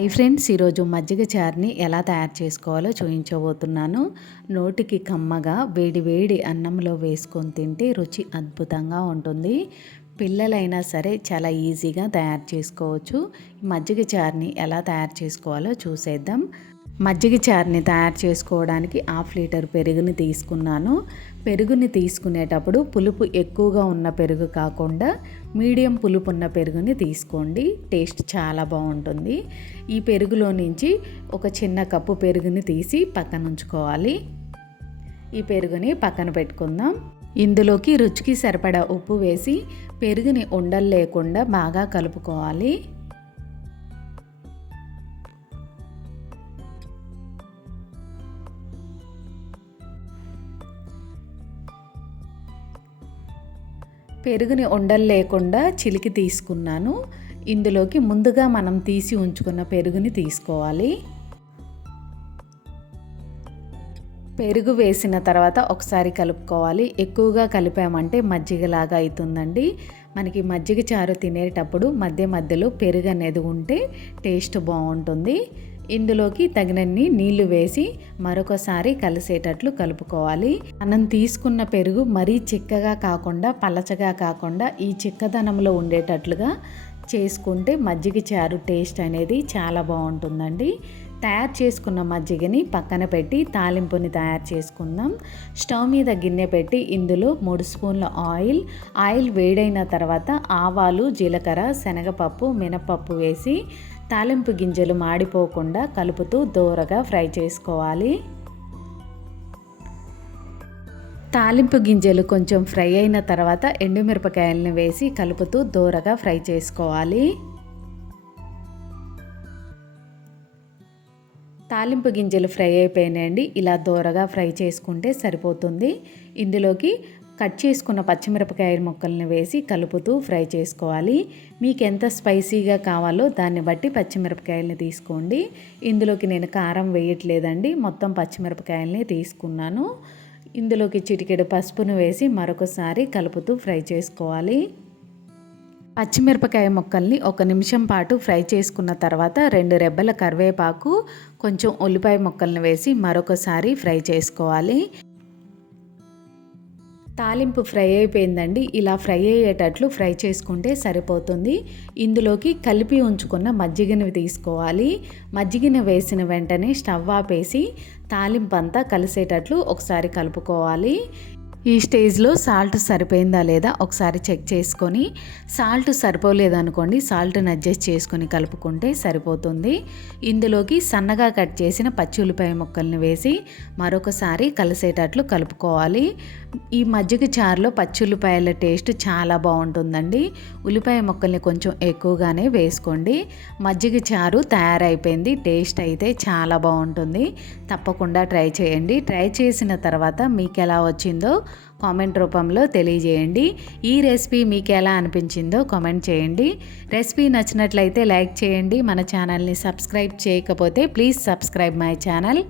Hi friends, ఈరోజు మజ్జిగ చారుని ఎలా తయారు చేసుకోవాలో చూపించబోతున్నాను. నోటికి కమ్మగా వేడి వేడి అన్నంలో వేసుకొని తింటే రుచి అద్భుతంగా ఉంటుంది. పిల్లలైనా సరే చాలా ఈజీగా తయారు చేసుకోవచ్చు. మజ్జిగ చారుని ఎలా తయారు చేసుకోవాలో చూసేద్దాం. మజ్జిగ చారుని తయారు చేసుకోవడానికి 1/2 లీటర్ పెరుగుని తీసుకున్నాను. పెరుగుని తీసుకునేటప్పుడు పులుపు ఎక్కువగా ఉన్న పెరుగు కాకుండా మీడియం పులుపు ఉన్న పెరుగుని తీసుకోండి. టేస్ట్ చాలా బాగుంటుంది. ఈ పెరుగులో నుంచి ఒక చిన్న కప్పు పెరుగుని తీసి పక్కన ఉంచుకోవాలి. ఈ పెరుగుని పక్కన పెట్టుకుందాం. ఇందులోకి రుచికి సరిపడా ఉప్పు వేసి పెరుగుని ఉండలు లేకుండా బాగా కలుపుకోవాలి. పెరుగుని ఉండలు లేకుండా చిలికి తీసుకున్నాను. ఇందులోకి ముందుగా మనం తీసి ఉంచుకున్న పెరుగుని తీసుకోవాలి. పెరుగు వేసిన తర్వాత ఒకసారి కలుపుకోవాలి. ఎక్కువగా కలిపామంటే మజ్జిగలాగా అవుతుందండి. మనకి మజ్జిగ చారు తినేటప్పుడు మధ్య మధ్యలో పెరుగు అనేది ఉంటే టేస్ట్ బాగుంటుంది. ఇందులోకి తగినన్ని నీళ్లు వేసి మరొకసారి కలిసేటట్లు కలుపుకోవాలి. మనం తీసుకున్న పెరుగు మరీ చిక్కగా కాకుండా పలచగా కాకుండా ఈ చిక్కదనంలో ఉండేటట్లుగా చేసుకుంటే మజ్జిగ చారు టేస్ట్ అనేది చాలా బాగుంటుందండి. తయారు చేసుకున్న మజ్జిగని పక్కన పెట్టి తాలింపుని తయారు చేసుకుందాం. స్టవ్ మీద గిన్నె పెట్టి ఇందులో 3 స్పూన్ల ఆయిల్ వేడైన తర్వాత ఆవాలు, జీలకర్ర, శనగపప్పు, మినపప్పు వేసి తాలింపు గింజలు మాడిపోకుండా కలుపుతూ దోరగా ఫ్రై చేసుకోవాలి. తాలింపు గింజలు కొంచెం ఫ్రై అయిన తర్వాత ఎండుమిరపకాయలను వేసి కలుపుతూ దోరగా ఫ్రై చేసుకోవాలి. తాలింపు గింజలు ఫ్రై అయిపోయినాయండి. ఇలా దోరగా ఫ్రై చేసుకుంటే సరిపోతుంది. ఇందులోకి కట్ చేసుకున్న పచ్చిమిరపకాయ ముక్కల్ని వేసి కలుపుతూ ఫ్రై చేసుకోవాలి. మీకు ఎంత స్పైసీగా కావాలో దాన్ని బట్టి పచ్చిమిరపకాయలని తీసుకోండి. ఇందులోకి నేను కారం వేయట్లేదండి, మొత్తం పచ్చిమిరపకాయలని తీసుకున్నాను. ఇందులోకి చిటికెడు పసుపును వేసి మరొకసారి కలుపుతూ ఫ్రై చేసుకోవాలి. పచ్చిమిరపకాయ ముక్కల్ని 1 నిమిషం పాటు ఫ్రై చేసుకున్న తర్వాత 2 రెబ్బల కరివేపాకు, కొంచెం ఉల్లిపాయ ముక్కల్ని వేసి మరొకసారి ఫ్రై చేసుకోవాలి. తాలింపు ఫ్రై అయిపోయిందండి. ఇలా ఫ్రై అయ్యేటట్లు ఫ్రై చేసుకుంటే సరిపోతుంది. ఇందులోకి కలిపి ఉంచుకున్న మజ్జిగని తీసుకోవాలి. మజ్జిగని వేసిన వెంటనే స్టవ్ ఆపేసి తాలింపు అంతా కలిసేటట్లు ఒకసారి కలుపుకోవాలి. ఈ స్టేజ్లో సాల్ట్ సరిపోయిందా లేదా ఒకసారి చెక్ చేసుకొని, సాల్ట్ సరిపోలేదనుకోండి సాల్ట్ని అడ్జస్ట్ చేసుకొని కలుపుకుంటే సరిపోతుంది. ఇందులోకి సన్నగా కట్ చేసిన పచ్చి ఉల్లిపాయ ముక్కల్ని వేసి మరొకసారి కలిసేటట్లు కలుపుకోవాలి. ఈ మజ్జిగ చారులో పచ్చి ఉల్లిపాయల టేస్ట్ చాలా బాగుంటుందండి. ఉల్లిపాయ ముక్కల్ని కొంచెం ఎక్కువగానే వేసుకోండి. మజ్జిగ చారు తయారైపోయింది. టేస్ట్ అయితే చాలా బాగుంటుంది. తప్పకుండా ట్రై చేయండి. ట్రై చేసిన తర్వాత మీకు ఎలా వచ్చిందో కామెంట్ రూపంలో తెలియజేయండి. ఈ రెసిపీ మీకు ఎలా అనిపించిందో కామెంట్ చేయండి. రెసిపీ నచ్చినట్లయితే లైక్ చేయండి. మన ఛానల్ని సబ్స్క్రైబ్ చేయకపోతే ప్లీజ్ సబ్స్క్రైబ్ మై ఛానల్.